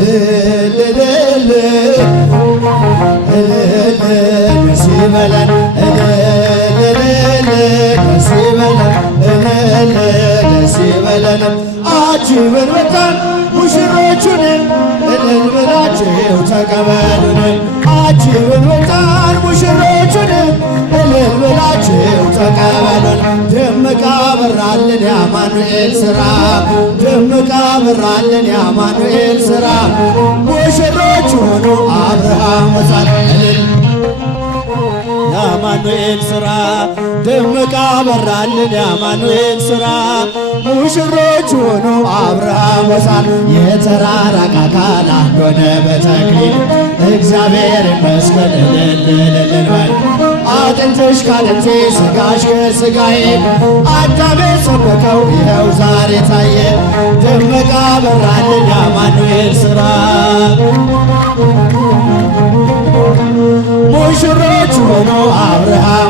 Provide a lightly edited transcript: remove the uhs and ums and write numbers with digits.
እልል ደስ ይበለን ደስ ይበለን ደስ ይበለን አጅበን መጣን ሙሽሮቹን እልል ብላችሁ ተቀበሉን አጅበን መጣን ሙሽሮቹን እልል ብላችሁ ተቀበሉን ደመቃ በራልን የአማኑኤል ሥራ ደመቃ በራልን የአማኑኤል ሥራ ሙሽሮች ሆኑ አብርሃም ወሳት እልል የአማኑኤል ሥራ ደመቃ በራልን የአማኑኤል ሥራ ሙሽሮች ሆኑ አብርሃም ወሳት የተራራቀ አካል አንድ ሆነ በተክሊል እግዚአብሔር ይመስገን እልል እልል በል አጥንትሽ ካጥንቴ ሥጋሽ ከሥጋዬ አዳሜ ሰበከው ይኸው ዛሬ ታየ ደመቃ በራልን የአማኑኤል ሥራ ሙሽሮች ሆኑ አብርሃም